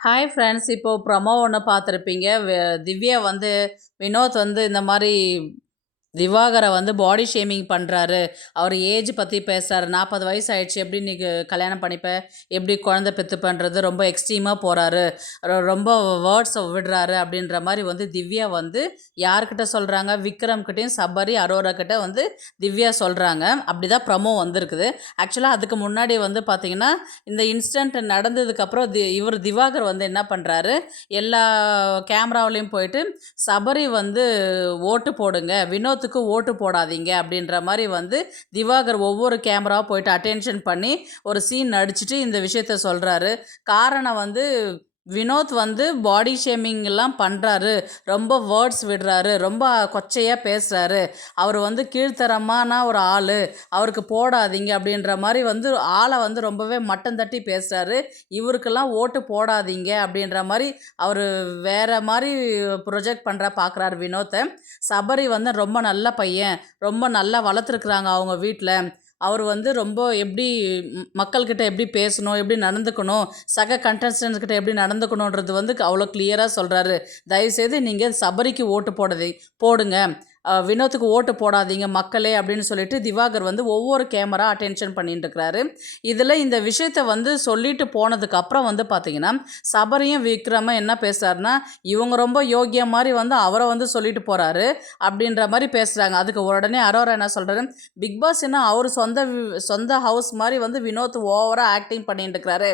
Hi friends. இப்போ promo ஒன்று பார்த்துருப்பீங்க. திவ்யா வந்து வினோத் வந்து இந்த மாதிரி திவாகரை வந்து பாடி ஷேமிங் பண்ணுறாரு. அவர் ஏஜ் பற்றி பேசுகிறாரு. 40 வயசு ஆயிடுச்சு, எப்படி நீ கல்யாணம் பண்ணிப்ப, எப்படி குழந்தை பெற்றுப்பன்றது ரொம்ப எக்ஸ்ட்ரீமாக போகிறாரு, ரொம்ப வேர்ட்ஸ் விடுறாரு அப்படின்ற மாதிரி வந்து திவ்யா வந்து யார்கிட்ட சொல்கிறாங்க, விக்ரம்கிட்டையும் சபரி அரோரா கிட்ட வந்து திவ்யா சொல்கிறாங்க. அப்படி தான் ப்ரமோ வந்திருக்குது. ஆக்சுவலாக அதுக்கு முன்னாடி வந்து பார்த்திங்கன்னா, இந்த இன்சிடெண்ட் நடந்ததுக்கப்புறம் இவர் திவாகர் வந்து என்ன பண்ணுறாரு, எல்லா கேமராவிலையும் போயிட்டு சபரி வந்து ஓட்டு போடுங்க, வினோத்துக்கு ஓட்டு போடாதீங்க அப்படின்ற மாதிரி வந்து திவாகர் ஒவ்வொரு கேமராவும் போயிட்டு அட்டென்ஷன் பண்ணி ஒரு சீன் நடிச்சுட்டு இந்த விஷயத்த சொல்கிறாரு. காரணம் வந்து வினோத் வந்து பாடி ஷேமிங் எல்லாம் பண்ணுறாரு, ரொம்ப வேர்ட்ஸ் விடுறாரு, ரொம்ப கொச்சையாக பேசுகிறாரு, அவர் வந்து கீழ்த்தரமான ஒரு ஆள், அவருக்கு போடாதீங்க அப்படின்ற மாதிரி வந்து ஆளை வந்து ரொம்பவே மட்டம் தட்டி பேசுகிறாரு. இவருக்கெல்லாம் ஓட்டு போடாதீங்க அப்படின்ற மாதிரி அவர் வேறு மாதிரி ப்ரொஜெக்ட் பார்க்குறாரு வினோத்தை. சபரி வந்து ரொம்ப நல்ல பையன், ரொம்ப நல்லா வளர்த்துருக்குறாங்க அவங்க வீட்டில், அவர் வந்து ரொம்ப எப்படி மக்கள்கிட்ட எப்படி பேசணும், எப்படி நடந்துக்கணும், சக கண்டஸ்டன்ஸ் கிட்ட எப்படி நடந்துக்கணுன்றது வந்து அவ்வளோ கிளியராக சொல்கிறாரு. தயவுசெய்து நீங்கள் சபரிக்கு ஓட்டு போடுங்க, வினோத்துக்கு ஓட்டு போடாதீங்க மக்களே அப்படின்னு சொல்லிட்டு திவாகர் வந்து ஒவ்வொரு கேமரா அட்டென்ஷன் பண்ணிட்டு இருக்கிறாரு. இதில் இந்த விஷயத்தை வந்து சொல்லிட்டு போனதுக்கு அப்புறம் வந்து பார்த்திங்கன்னா, சபரியும் விக்ரமும் என்ன பேசுகிறாருன்னா, இவங்க ரொம்ப யோகியா மாதிரி வந்து அவரை வந்து சொல்லிட்டு போகிறாரு அப்படின்ற மாதிரி பேசுகிறாங்க. அதுக்கு உடனே அரோரா என்ன சொல்கிறாரு, பிக் பாஸ் என்ன அவர் சொந்த ஹவுஸ் மாதிரி வந்து வினோத் ஓவராக ஆக்டிங் பண்ணிட்டு இருக்கிறாரு,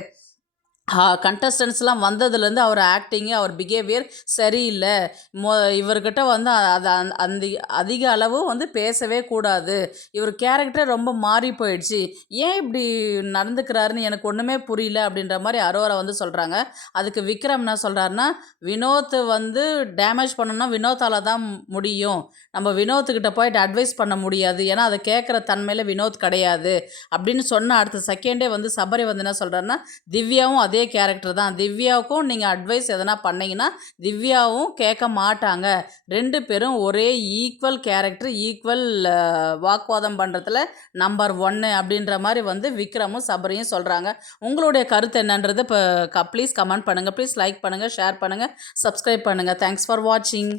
கண்டஸ்டன்ஸ்லாம் வந்ததுலேருந்து அவர் ஆக்டிங்கு, அவர் பிஹேவியர் சரியில்லை, இவர்கிட்ட வந்து அது அந்த அதிக அளவு வந்து பேசவே கூடாது, இவர் கேரக்டர் ரொம்ப மாறி போயிடுச்சு, ஏன் இப்படி நடந்துக்கிறாருன்னு எனக்கு ஒன்றுமே புரியல அப்படின்ற மாதிரி அரோரா வந்து சொல்கிறாங்க. அதுக்கு விக்ரம் என்ன சொல்கிறாருன்னா, வினோத் வந்து டேமேஜ் பண்ணணும்னா வினோத்தால் தான் முடியும், நம்ம வினோத்துக்கிட்ட போயிட்டு அட்வைஸ் பண்ண முடியாது, ஏன்னா அதை கேட்குற தன்மையில் வினோத் கிடையாது அப்படின்னு சொன்ன அடுத்த செகண்டே வந்து சபரி வந்து என்ன சொல்கிறாருன்னா, திவ்யாவும் அதே கேரக்டர் தான், திவ்யாவுக்கும் நீங்கள் அட்வைஸ் எதனா பண்ணிங்கன்னா திவ்யாவும் கேட்க மாட்டாங்க, 2 பேரும் ஒரே ஈக்குவல் கேரக்டர், ஈக்குவல் வாக்குவாதம் பண்ணுறதுல நம்பர் 1 அப்படின்ற மாதிரி வந்து விக்ரமும் சபரியும் சொல்கிறாங்க. உங்களுடைய கருத்து என்னன்றது இப்போ ப்ளீஸ் கமெண்ட் பண்ணுங்கள், ப்ளீஸ் லைக் பண்ணுங்கள், ஷேர் பண்ணுங்கள், சப்ஸ்கிரைப் பண்ணுங்கள். தேங்க்ஸ் ஃபார் வாட்சிங்.